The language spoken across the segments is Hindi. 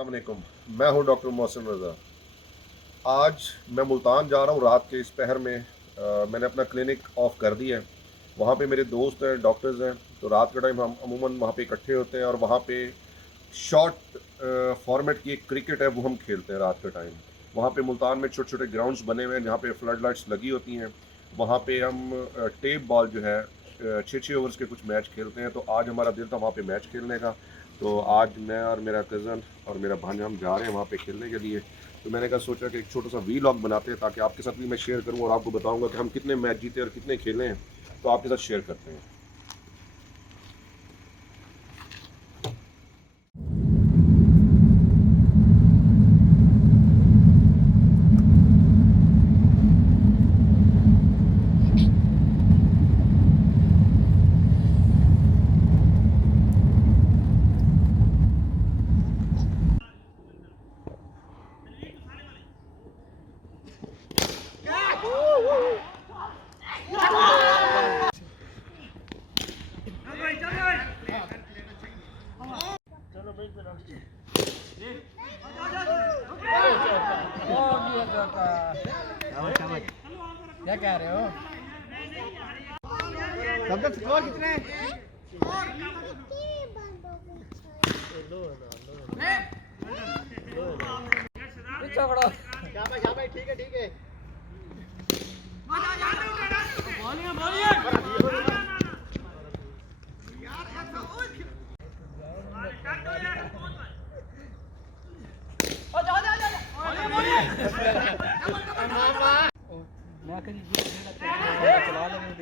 अस्सलाम वालेकुम। मैं हूं डॉक्टर मोहसिन रज़ा। आज मैं मुल्तान जा रहा हूं रात के इस पहर में। मैंने अपना क्लिनिक ऑफ कर दिया है। वहां पे मेरे दोस्त हैं, डॉक्टर्स हैं, तो रात के टाइम हम अमूमन वहां पे इकट्ठे होते हैं और वहां पे शॉर्ट फॉर्मेट की एक क्रिकेट है, वो हम खेलते हैं रात के टाइम। वहाँ पे मुल्तान में छोटे छोटे ग्राउंड्स बने हुए हैं जहाँ पे फ्लड लाइट्स लगी होती हैं। वहाँ पे हम टेप बॉल जो है 6-6 ओवर्स के कुछ मैच खेलते हैं। तो आज हमारा दिल था वहाँ पे मैच खेलने का, तो आज मैं और मेरा कज़न और मेरा भांजा हम जा रहे हैं वहाँ पे खेलने के लिए। तो मैंने कहा सोचा कि एक छोटा सा वीलॉग बनाते हैं ताकि आपके साथ भी मैं शेयर करूँ और आपको बताऊँगा कि हम कितने मैच जीते और कितने खेले हैं, तो आपके साथ शेयर करते हैं। क्या कह रहे हो? तब तक स्कोर कितने? ठीक है ठीक है। चला लेंगे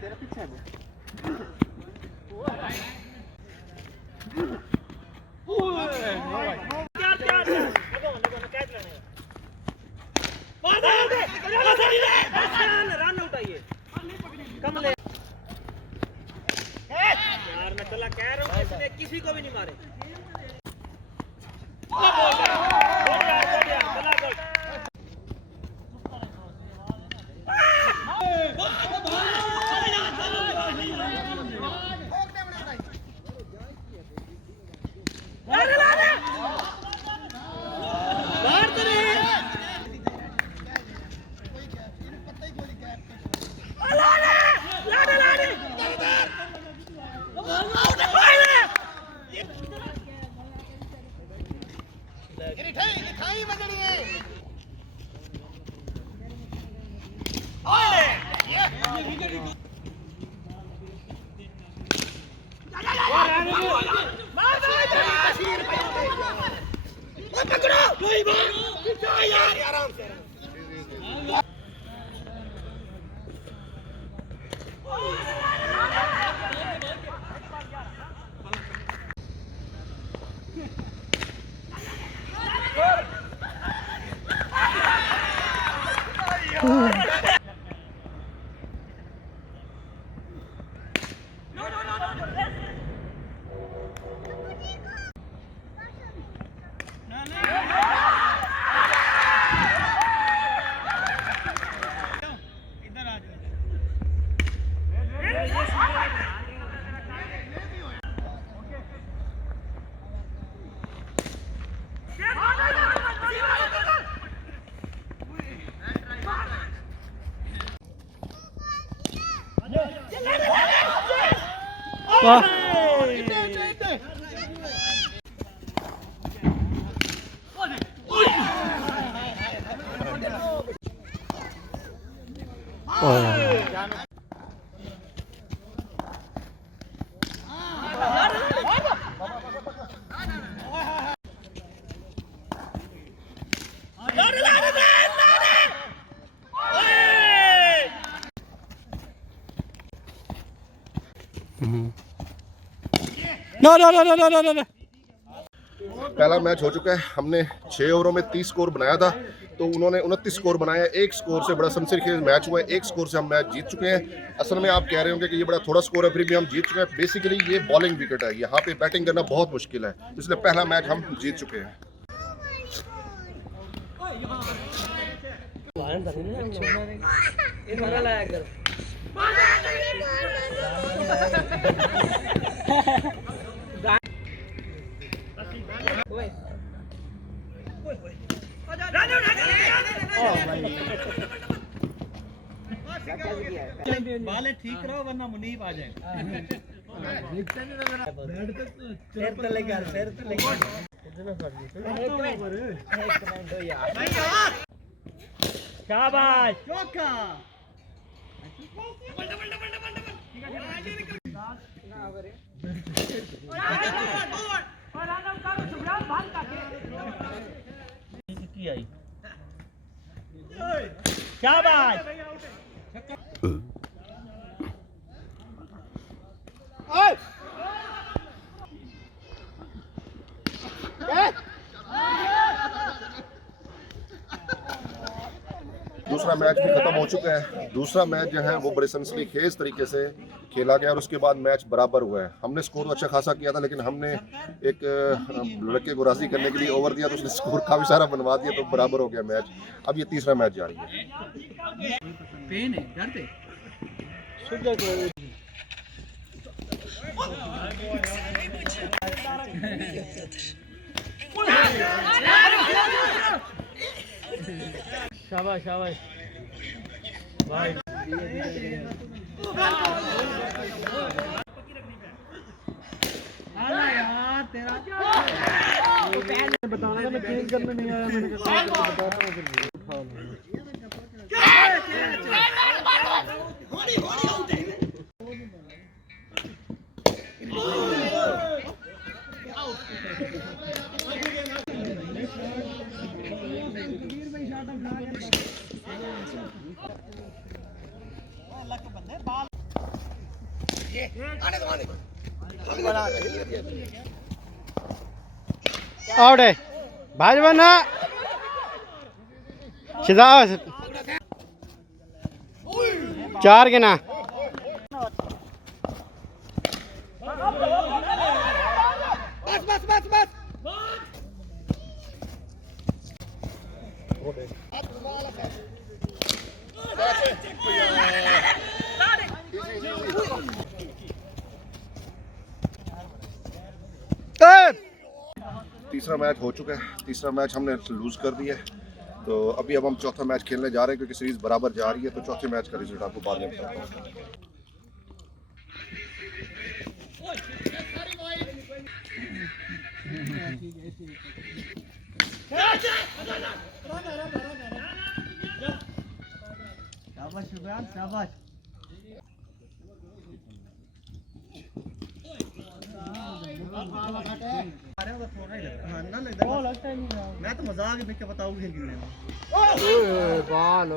तेरे पीछे यार मैं चला कह रहा हूँ इसने किसी को भी नहीं मारे। No, no, no, no, no, no, no. पहला मैच हो चुका है। हमने 6 ओवरों में 30 स्कोर बनाया था, तो उन्होंने 29 स्कोर बनाया। एक स्कोर से बड़ा सनसनीखेज मैच हुआ है। एक स्कोर से हम मैच जीत चुके हैं। असल में आप कह रहे होंगे कि ये बड़ा थोड़ा स्कोर है, फिर भी हम जीत चुके हैं। बेसिकली ये बॉलिंग विकेट है, यहाँ पे बैटिंग करना बहुत मुश्किल है, इसलिए पहला मैच हम जीत चुके हैं। बाले ठीक करो वरना मुनीब आ जाए। शाबाश चौका। शाबाश दूसरा मैच भी खत्म हो चुका है। दूसरा मैच जो है वो बड़े सनसनीखेज तरीके से खेला गया और उसके बाद मैच बराबर हुआ है। हमने स्कोर अच्छा खासा किया था, लेकिन हमने एक लड़के को राजी करने के लिए ओवर दिया तो उसने स्कोर काफी सारा बनवा दिया, तो बराबर हो गया मैच। अब ये तीसरा मैच जारी है। शाबाश शाबाश भाई। यार तेरा बताना था, मैं चेंज करने नहीं आया। मैंने आउट है भाजपा ना शिदास 4 के ना। बस बस बस बस तीसरा मैच हो चुका है। तीसरा मैच हमने लूज कर दिया है, तो अभी अब हम चौथा मैच खेलने जा रहे हैं, क्योंकि सीरीज बराबर जा रही है। तो चौथे मैच का रिजल्ट आपको बाद में बताता हूं। शाबाश शुक्रान शाबाश। मैं तो मजाक देख के बताऊंगी बाल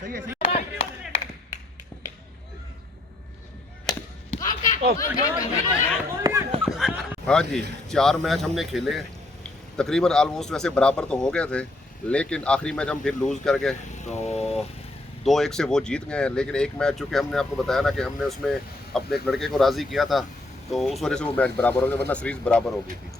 सही है। हाँ जी, 4 मैच हमने खेले, तकरीबन ऑलमोस्ट वैसे बराबर तो हो गए थे, लेकिन आखिरी मैच हम फिर लूज़ कर गए। तो 2-1 से वो जीत गए। लेकिन एक मैच चूँकि हमने आपको बताया ना कि हमने उसमें अपने एक लड़के को राज़ी किया था, तो उस वजह से वो मैच बराबर हो गया, वरना सीरीज़ बराबर हो गई थी।